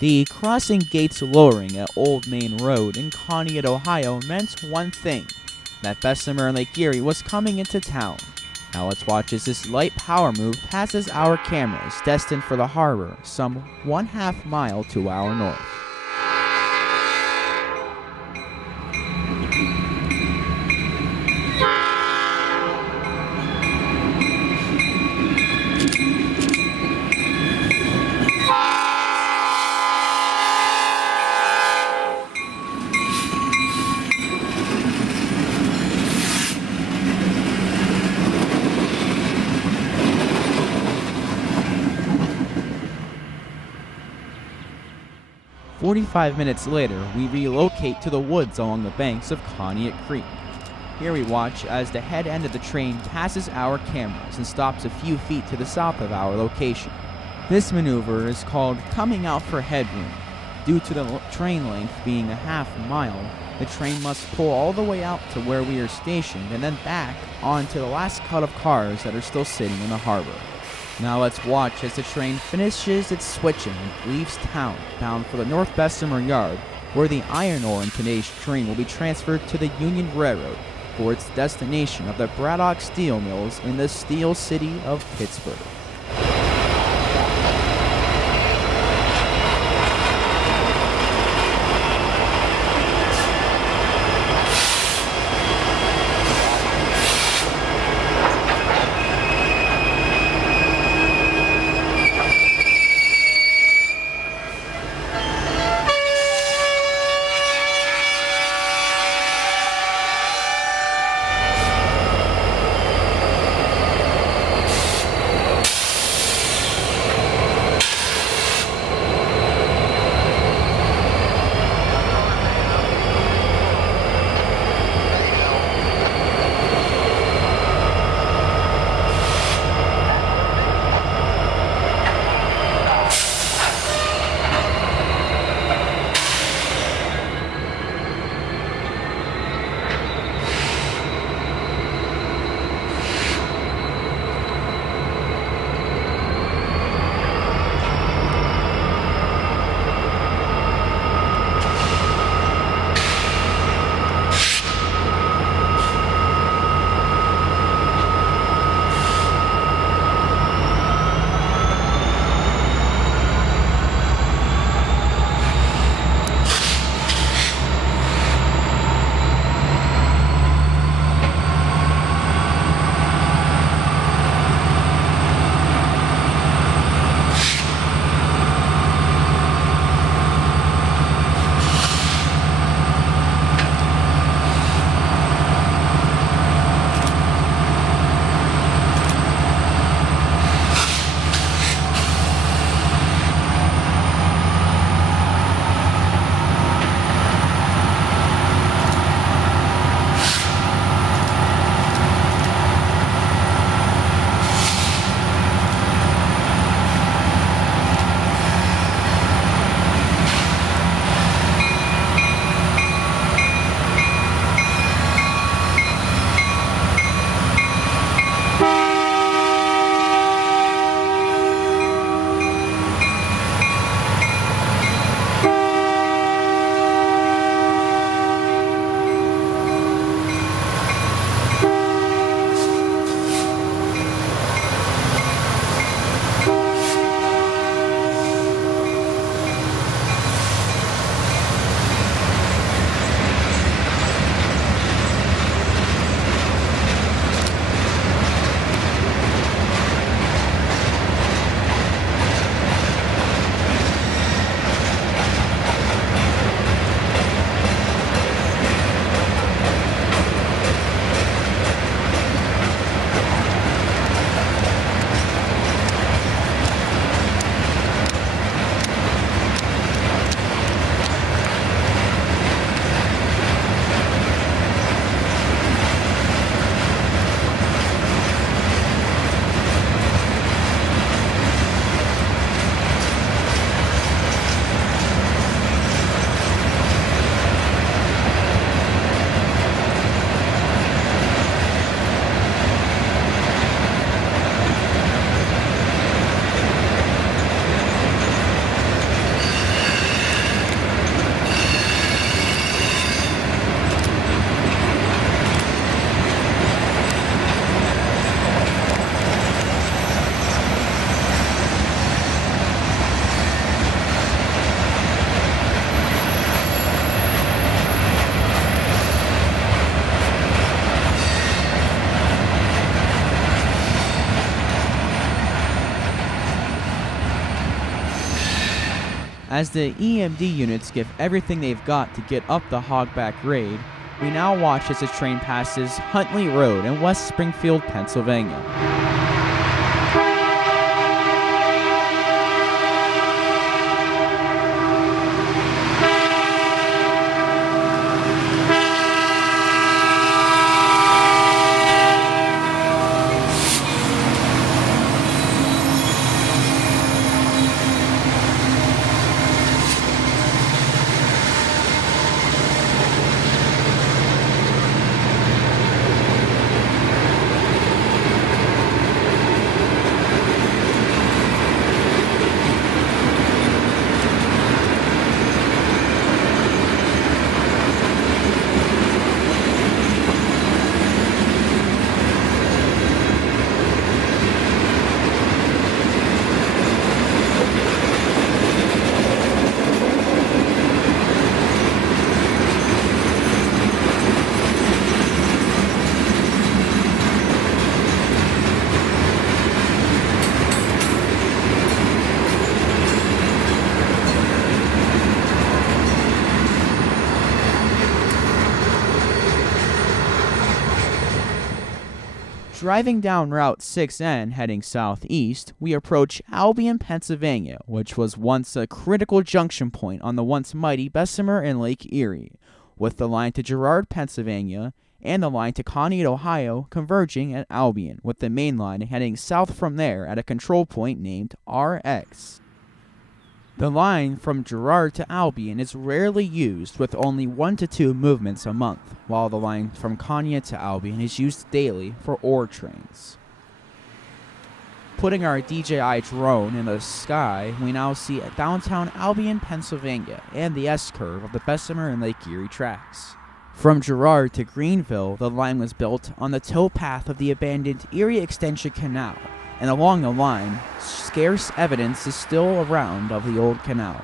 The crossing gates lowering at Old Main Road in Conneaut, Ohio meant one thing, that Bessemer and Lake Erie was coming into town. Now let's watch as this light power move passes our cameras destined for the harbor some 1/2 mile to our north. "45 minutes later, we relocate to the woods along the banks of Conneaut Creek. Here we watch as the head end of the train passes our cameras and stops a few feet to the south of our location. This maneuver is called coming out for headroom. Due to the train length being a 1/2 mile, the train must pull all the way out to where we are stationed and then back onto the last cut of cars that are still sitting in the harbor. Now let's watch as the train finishes its switching and leaves town, bound for the North Bessemer Yard, where the iron ore and tonnage train will be transferred to the Union Railroad for its destination of the Braddock Steel Mills in the Steel City of Pittsburgh. As the EMD units give everything they've got to get up the hogback grade, we now watch as the train passes Huntley Road in West Springfield, Pennsylvania. Driving down Route 6N heading southeast, we approach Albion, Pennsylvania, which was once a critical junction point on the once mighty Bessemer and Lake Erie, with the line to Girard, Pennsylvania, and the line to Conneaut, Ohio, converging at Albion, with the main line heading south from there at a control point named RX. The line from Girard to Albion is rarely used, with only 1 to 2 movements a month, while the line from Conneaut to Albion is used daily for ore trains. Putting our DJI drone in the sky, we now see downtown Albion, Pennsylvania, and the S-curve of the Bessemer and Lake Erie tracks. From Girard to Greenville, the line was built on the towpath of the abandoned Erie Extension Canal, and along the line, scarce evidence is still around of the old canal.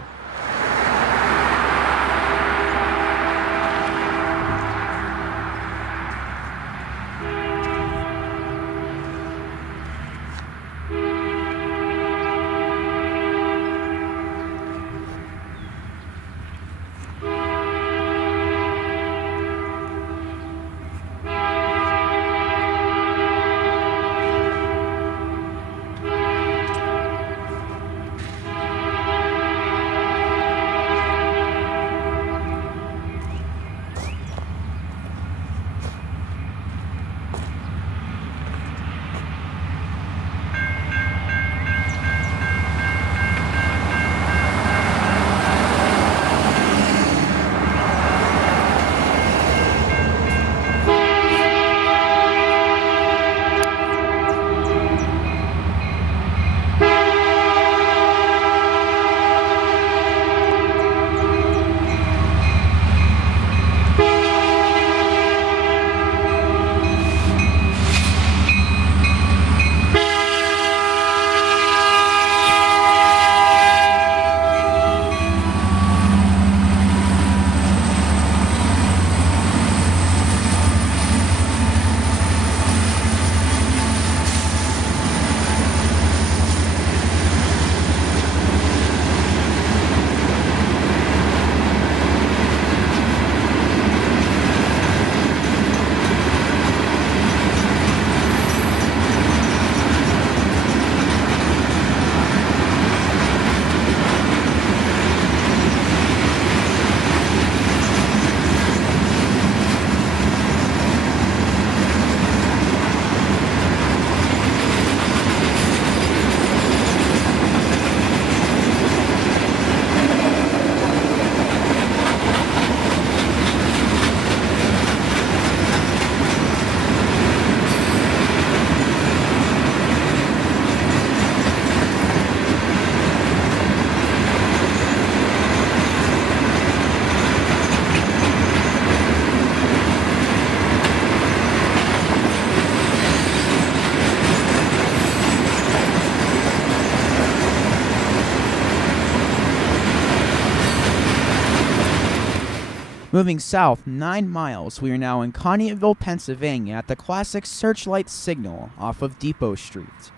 Moving south 9 miles, we are now in Conneautville, Pennsylvania at the classic Searchlight Signal off of Depot Street.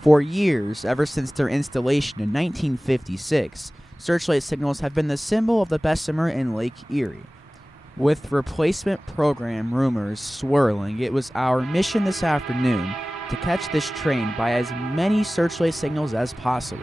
For years, ever since their installation in 1956, Searchlight signals have been the symbol of the Bessemer in Lake Erie. With replacement program rumors swirling, it was our mission this afternoon to catch this train by as many searchlight signals as possible.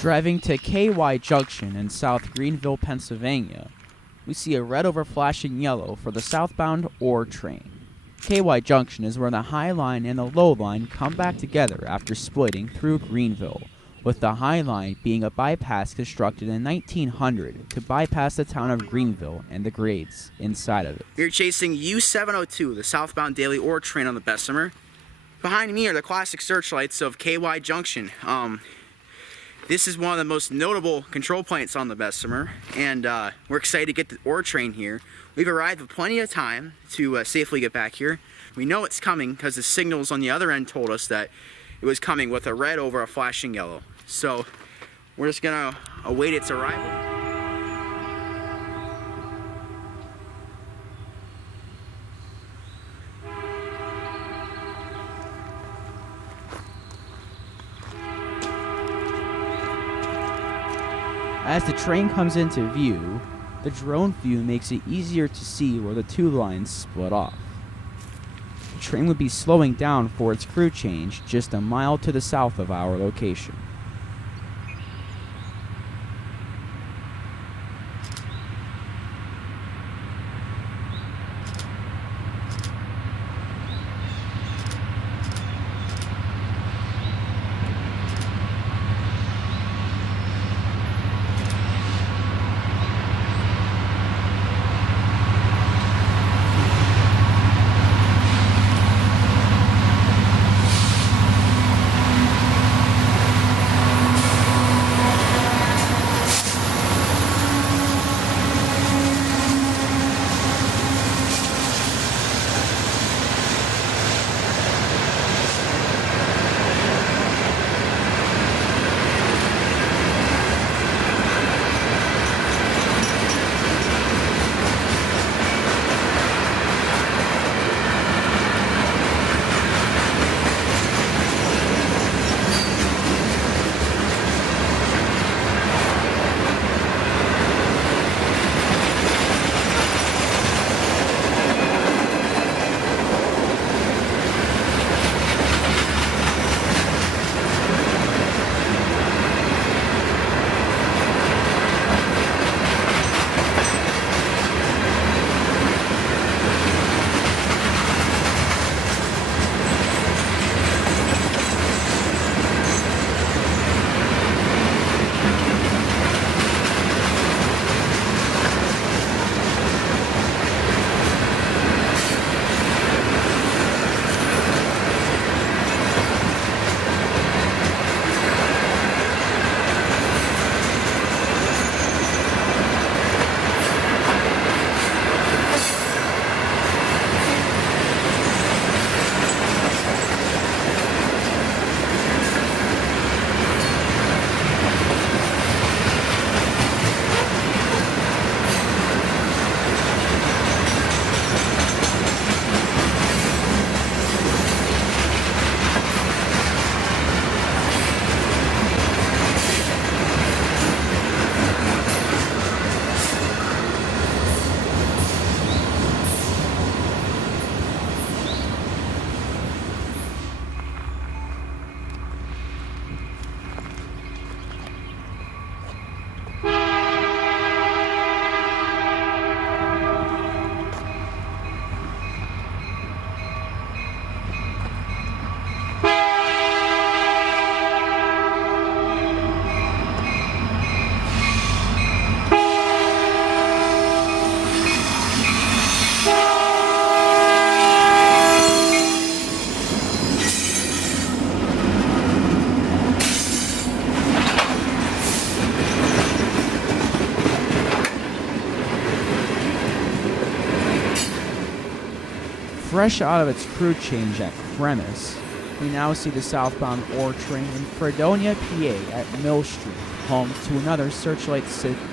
Driving to KY Junction in South Greenville, Pennsylvania, we see a red over flashing yellow for the southbound ore train. KY Junction is where the High Line and the Low Line come back together after splitting through Greenville, with the High Line being a bypass constructed in 1900 to bypass the town of Greenville and the grades inside of it. We're chasing U702, the southbound daily ore train on the Bessemer. Behind me are the classic searchlights of KY Junction. This is one of the most notable control points on the Bessemer, and we're excited to get the ore train here. We've arrived with plenty of time to safely get back here. We know it's coming because the signals on the other end told us that it was coming with a red over a flashing yellow. So we're just gonna await its arrival. As the train comes into view, the drone view makes it easier to see where the two lines split off. The train would be slowing down for its crew change just a mile to the south of our location. Fresh out of its crew change at Kremis, we now see the southbound ore train in Fredonia, PA at Mill Street, home to another Searchlight signal.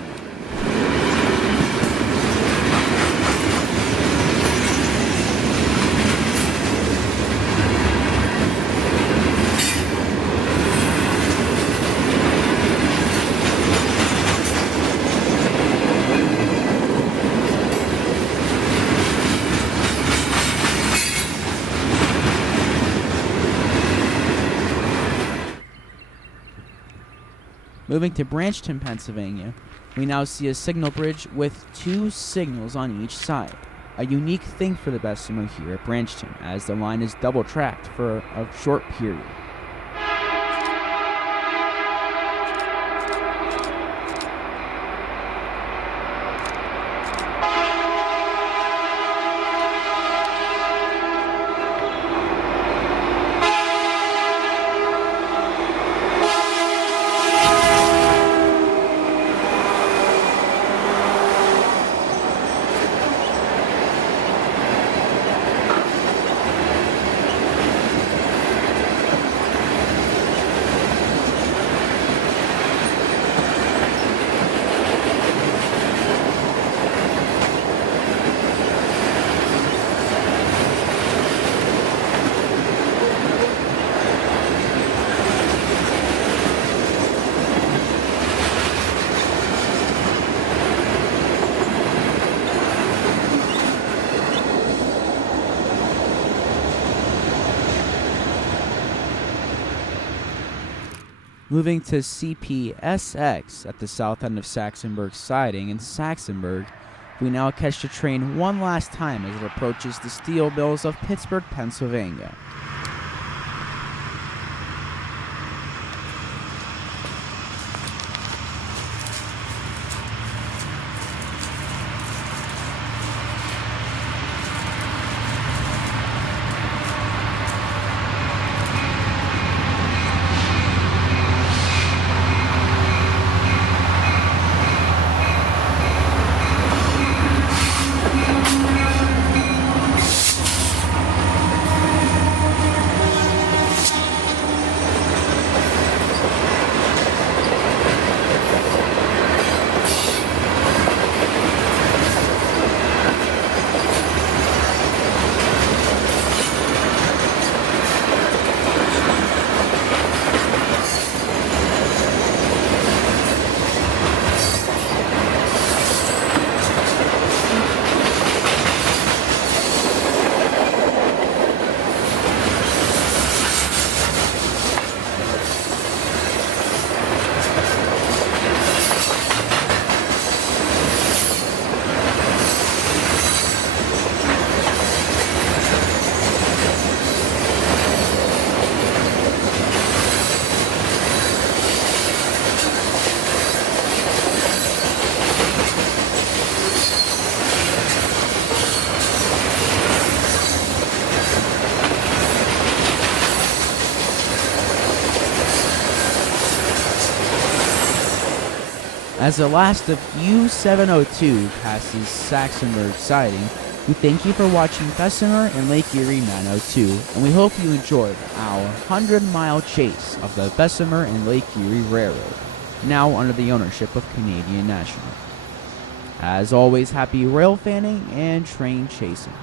Moving to Branchton, Pennsylvania, we now see a signal bridge with 2 signals on each side. A unique thing for the Bessemer here at Branchton, as the line is double-tracked for a short period. Moving to CPSX at the south end of Saxonburg Siding in Saxonburg, we now catch the train one last time as it approaches the steel mills of Pittsburgh, Pennsylvania. As the last of U-702 passes Saxonburg Siding, we thank you for watching Bessemer and Lake Erie 902, and we hope you enjoyed our 100-mile chase of the Bessemer and Lake Erie Railroad, now under the ownership of Canadian National. As always, happy rail fanning and train chasing.